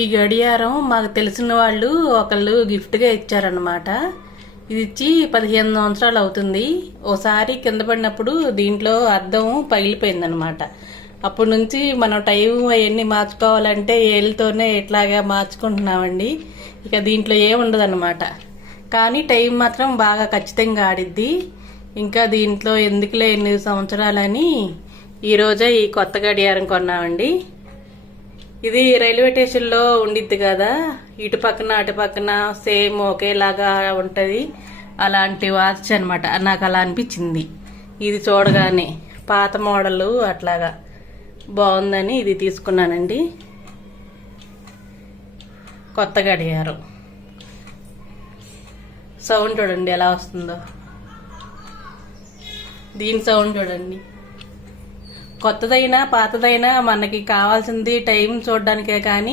ఈ గడియారం మాకు తెలిసిన వాళ్ళు ఒకళ్ళు గిఫ్ట్గా ఇచ్చారనమాట ఇది ఇచ్చి పదిహేను సంవత్సరాలు అవుతుంది. ఓసారి కింద పడినప్పుడు దీంట్లో అద్దం పగిలిపోయిందనమాట అప్పటి నుంచి మనం టైం అవన్నీ మార్చుకోవాలంటే ఏళ్ళతోనే ఇట్లాగా మార్చుకుంటున్నామండి. ఇక దీంట్లో ఏముండదనమాట కానీ టైం మాత్రం బాగా ఖచ్చితంగా ఆడిద్ది. ఇంకా దీంట్లో ఎందుకులే ఎన్ని సంవత్సరాలని ఈరోజే ఈ కొత్త గడియారం కొన్నామండి. ఇది రైల్వే స్టేషన్లో ఉండిద్ది కదా. ఇటు పక్కన అటు పక్కన సేమ్ ఒకేలాగా ఉంటుంది. అలాంటి వాచ్ అనమాట నాకు అలా అనిపించింది. ఇది చూడగానే పాత మోడల్ అట్లాగా బాగుందని ఇది తీసుకున్నానండి. కొత్త గడియారు సౌండ్ చూడండి ఎలా వస్తుందో. దీని సౌండ్ చూడండి. కొత్తదైనా పాతదైనా మనకి కావాల్సింది టైం చూడడానికే కానీ